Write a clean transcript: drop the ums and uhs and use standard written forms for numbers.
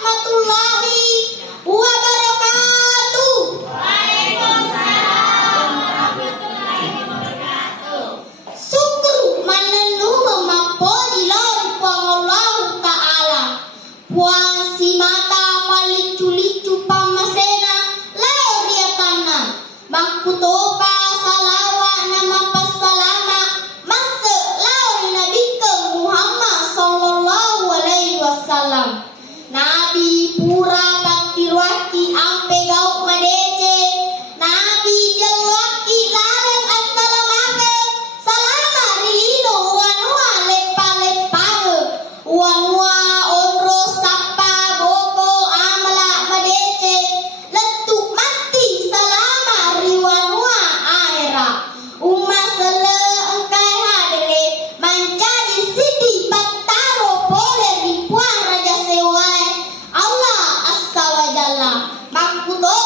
warahmatullahi wabarakatuh. Syukur manenu mapodilan puang Allah Ta'ala. Puang si mata palicu-licu pamasena lao dia tanah. Bangkutoka salawa nama pasalama masa lao Nabi ke Muhammad sallallahu alaihi wasallam. Nabi pura pakirwaki ampe gauk madece. Nabi jelwaki larang assalamake. Salama rilino wanua lepa-lepage. Wanua onro sapa boko amala madece. Letuk mati salama riwanua aera. Uma sele engkai hadele menjadi sidi pataro boleh dipuang raja sewai Allah azza wa jalla. Makuto